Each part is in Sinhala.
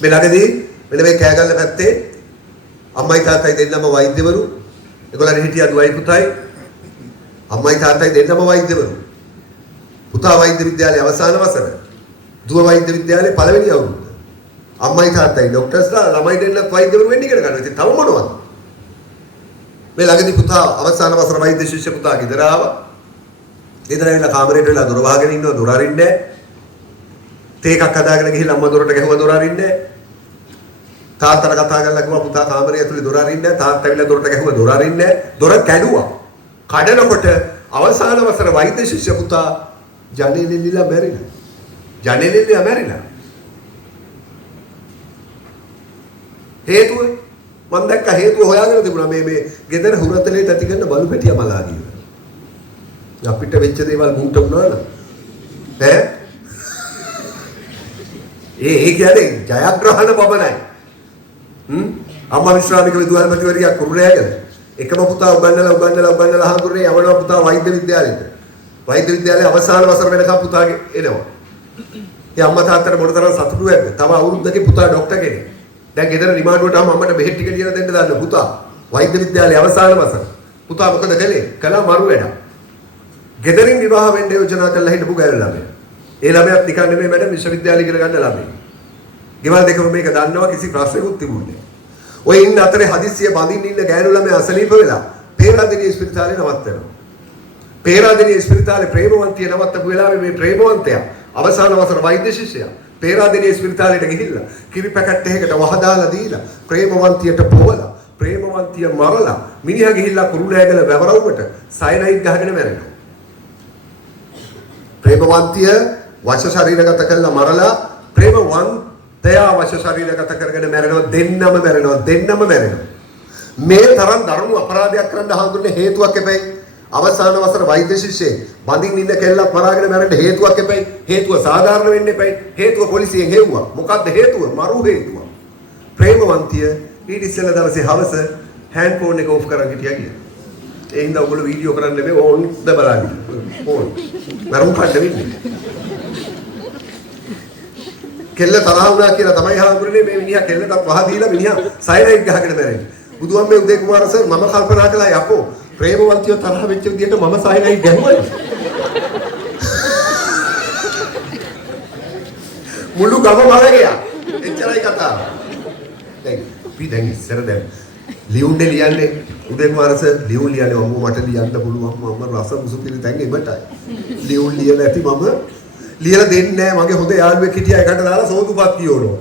මේ ළඟදී මෙන්න මේ කෑගල්ල පැත්තේ අම්මයි තාත්තයි දෙන්නම වෛද්‍යවරු. ඒගොල්ලන් හිටියා දුවයි පුතයි. අම්මයි තාත්තයි දෙන්නම වෛද්‍යවරු. පුතා වෛද්‍ය විද්‍යාලයේ අවසාන වසර. දුව වෛද්‍ය විද්‍යාලයේ පළවෙනි අවුරුද්ද. අම්මයි තාත්තයි ડોක්ටර්ස්ලා ළමයි දෙන්නත් වෛද්‍යවරු වෙන්න ඉගෙන ගන්නවා. ඉතින් තව මොනවද? මේ ළඟදී පුතා අවසාන වසර වෛද්‍ය ශිෂ්‍ය පුතා ගෙදර ආවා. ගෙදර ඇවිල්ලා කාමරේට වෙලා දොර වහගෙන ඉන්නවා දොර අරින්නේ නැහැ. තේ එකක් හදාගෙන ගිහිල්ලා අම්මා දොරට ගැහුවා දොර අරින්නේ නැහැ. තාත්තට කතා කරලා කිව්වා පුතා කාමරේ ඇතුලේ දොර අරින්නේ නැහැ. තාත්තා ඇවිල්ලා දොරට ගැහුවා දොර අරින්නේ නැහැ. දොර කැඩුවා. කඩනකොට අවසාන වසර වෛද්‍ය ශිෂ්‍ය පුතා ජනේලෙලිලා මැරිලා. ජනේලෙලිලා මැරිලා. හේතුව මම දැක්ක හේතුව හොයාගෙන තිබුණා මේ ගෙදර හුරතලේට ඇති කරන බලු පැටිය මලා ගියා. අපිට වෙච්ච දේවල් මුන්ට වුණා නේද? ඈ ඒ කියන්නේ ජයග්‍රහණ බබනයි. අම්මා විශ්‍රාමික විදුහල්පතිවරියක් කුරුණෑගල එකම පුතා උගන්නලා හඳුරන්නේ යවනවා පුතා වෛද්‍ය විද්‍යාලෙට. වෛද්‍ය විද්‍යාලයේ අවසාන වසර වෙනකම් පුතාගේ එනවා. ඒ අම්මා තාත්තට මොනතරම් සතුටු වෙද්ද? තව අවුරුද්දකින් පුතා ડોක්ටර් කෙනෙක්. දැන් ගෙදර රිමාන්ඩුවට ආවම අම්මට බෙහෙත් ටික ලියලා දෙන්න දාන්න පුතා. වෛද්‍ය විද්‍යාලයේ අවසාන වසර. පුතා මොකද කළේ? කළා මරු වැඩක්. ගෙදරින් විවාහ වෙන්න යෝජනා කරලා හිටපු ගෑනු ළමයා. ඒ ළමයාත් නිකන් නෙමෙයි මැඩම් විශ්වවිද්‍යාලය ඉගෙන ගන්න ළමයි. ගෙවල් දෙකම මේක දන්නවා කිසි ප්‍රශ්නකුත් තිබුණේ නැහැ. ඔය ඉන්න අතරේ හදිස්සිය බඳින්න ඉන්න ගෑනු ළමයා අසනීප වෙලා පේරාදෙණිය ස්පිරිතාලේ නවත්තනවා. පේරාදෙණිය ස්පිරිතාලේ ප්‍රේමවන්තිය නවත්තපු වෙලාවේ මේ ප්‍රේමවන්තයා අවසාන වසර වෛද්‍ය ශිෂ්‍යයා පේරාදෙණිය ස්පිරිතාලේට ගිහිල්ලා කිරි පැකට් එකකට වහදාලා දීලා ප්‍රේමවන්තියට පොවලා ප්‍රේමවන්තිය මරලා මිනිහා ගිහිල්ලා කුරුණෑගල වැවරවුමට සයනයිඩ් ගහගෙන මැරෙනවා. ප්‍රේමවන්තිය වශ ශරීරගත කළා මරලා ප්‍රේමවන්තයා වශ ශරීරගත කරගෙන මැරෙනවා. දෙන්නම මැරෙනවා. මේ තරම් දරුණු අපරාධයක් කරන්න හඳුන්නේ හේතුවක් එපැයි. අවසාන වසර වෛද්‍ය ශිෂ්‍යයෙක් බඳින් ඉන්න කෙල්ලක් මරාගෙන මැරෙන්න හේතුවක් එපැයි. හේතුව සාධාරණ වෙන්න එපැයි. හේතුව පොලිසියෙන් හෙව්වා. මොකද්ද හේතුව? මරු හේතුව. ප්‍රේමවන්තිය ඊට ඉස්සෙල්ලා දවසේ හවස හෑන්ඩ් ෆෝන් එක ඕෆ් කරන් හිටියා කියලා. ඒ හින්දා ඔයගොල්ලෝ වීඩියෝ කරන්න නෙමෙයි ඕන් ද බලන්නේ. ඕන්. මරුන් කඩ වෙන්නේ. කෙල්ල තරහ වුණා කියලා තමයි හාමුදුරනේ මේ මිනිහා කෙල්ලට වහ දීලා මිනිහා සයනයිඩ් ගහගෙන මැරෙන්නේ. බුදුහාමේ උදේ කුමාර සර් මම කල්පනා කළා යකෝ ප්‍රේමවන්තිය තරහ වෙච්ච විදියට මම සයනයිඩ් ගැහුවා. මුළු ගම මරගියා. එච්චරයි කතාව. දැන් ඉස්සර දැන් ලියුන්නේ ලියන්නේ උදේ කුමාර සර් ලියුම් ලියන්නේ අම්මෝ මට ලියන්න පුළුවන් මම රස මුසු පිළි දැන් එබටයි. ලියුම් ලියලා ඇති මම ලියලා දෙන්නේ නැහැ මගේ හොඳ යාළුවෙක් හිටියා එකට දාලා සෝදුපත් කියවනවා.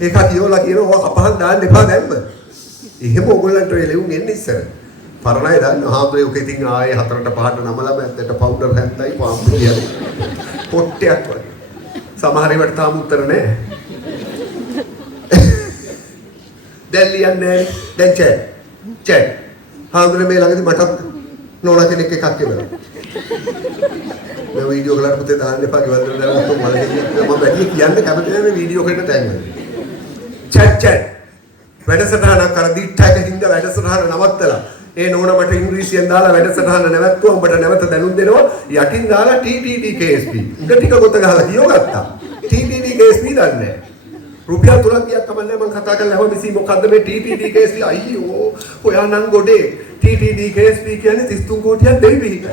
ඒක කියවලා කියනවා ඔය කපහන් දාන්න එපා දැම්ම. එහෙම ඕගොල්ලන්ට ඔය ලියුම් එන්නේ ඉස්සර. පරණයි දාන්න හාමුදුරුවෝ ඔක ඉතින් ආයේ 4ට 5ට නමලා මැද්දට පවුඩර් හැන්දයි පාම්පු කියන්නේ. පොට්ටයක් වගේ. සමහර ඒවාට තාම උත්තර නැහැ. දැන් ලියන්නේ දැන් චැට්. හාමුදුරුවෝ මේ ළඟදී මට නෝනා කෙනෙක් එකක් කියලා. මේ වීඩියෝ කරලා පුතේ දාන්න එපා ගෙවල් වල දාලා මම වැඩි කියන්න කැමති නැහැ මේ වීඩියෝ කරන ටැග් එක. චැට් වැඩසටහනක් කර දිට්ඨයක හින්දා වැඩසටහන නවත්තලා ඒ නෝනා මට ඉංග්‍රීසියෙන් දාලා වැඩසටහන නැවැත්තුවා උඹට නැවත දැනුම් දෙනවා යටින් දාලා TTD KSP උඩ ටික ගොත ගහලා කියෝ ගත්තා. TTD KSP දන්නේ රුපියල් 3ක් ගියක් කමන්නේ මම කතා කරලා හැම මිසි මොකද්ද මේ TTD KSP අයියෝ ඔයා නම් ගොඩේ TTD KSP කියන්නේ 33 කෝටියක් දෙයි පිහිට.